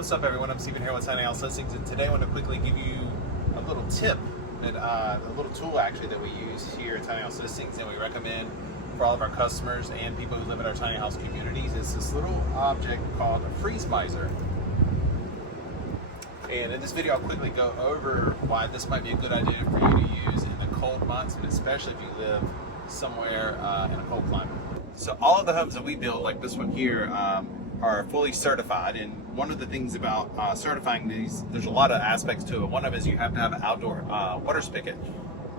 What's up, everyone? I'm Steven here with Tiny House Listings, and today I want to quickly give you a little tip, that a little tool actually that we use here at Tiny House Listings and we recommend for all of our customers and people who live in our tiny house communities. It's this little object called a freeze miser. And in this video, I'll quickly go over why this might be a good idea for you to use in the cold months, and especially if you live somewhere in a cold climate. So all of the homes that we build, like this one here, are fully certified. And one of the things about certifying these, there's a lot of aspects to it. One of it is you have to have an outdoor water spigot.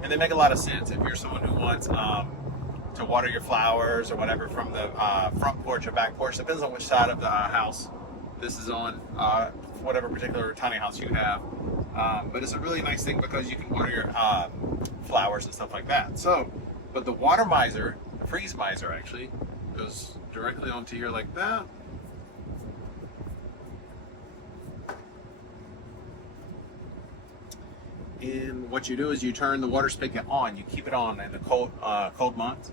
And they make a lot of sense if you're someone who wants to water your flowers or whatever from the front porch or back porch. Depends on which side of the house this is on, whatever particular tiny house you have. But it's a really nice thing because you can water your flowers and stuff like that. So, but the water miser, the freeze miser actually, goes directly onto here like that. And what you do is you turn the water spigot on. You keep it on in the cold months.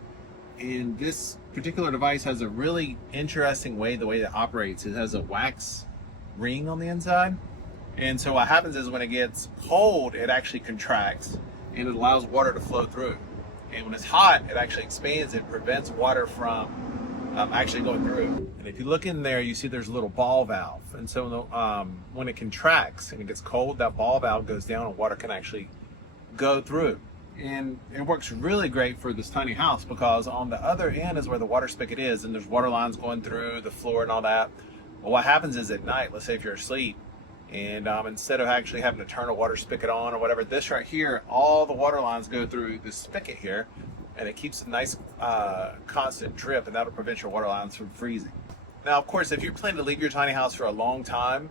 And this particular device has a really interesting way, the way it operates. It has a wax ring on the inside. And so what happens is when it gets cold, it actually contracts and it allows water to flow through. And when it's hot, it actually expands. It prevents water from actually going through. And if you look in there, you see there's a little ball valve. And so when it contracts and it gets cold, that ball valve goes down and water can actually go through. And it works really great for this tiny house because on the other end is where the water spigot is, and there's water lines going through the floor and all that. Well, what happens is at night, let's say if you're asleep, and instead of actually having to turn a water spigot on or whatever, this right here, all the water lines go through the spigot here, and it keeps a nice constant drip, and that'll prevent your water lines from freezing. Now, of course, if you're planning to leave your tiny house for a long time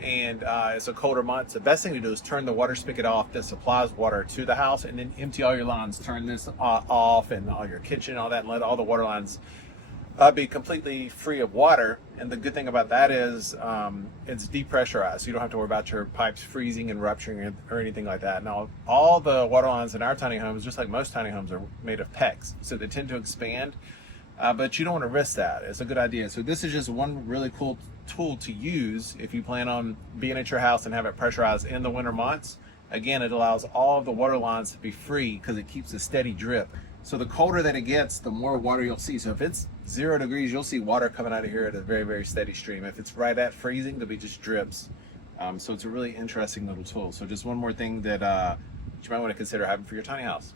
and it's a colder month, the best thing to do is turn the water spigot off that supplies water to the house, and then empty all your lines. Turn this off and all your kitchen and all that, and let all the water lines be completely free of water. And the good thing about that is it's depressurized, so you don't have to worry about your pipes freezing and rupturing or anything like that. Now, all the water lines in our tiny homes, just like most tiny homes, are made of PEX, so they tend to expand, but you don't want to risk that. It's a good idea. So this is just one really cool tool to use if you plan on being at your house and have it pressurized in the winter months. Again, it allows all of the water lines to be free because it keeps a steady drip. So the colder that it gets, the more water you'll see. So if it's 0 degrees, you'll see water coming out of here at a very, very steady stream. If it's right at freezing, there'll be just drips. So it's a really interesting little tool. So just one more thing that you might want to consider having for your tiny house.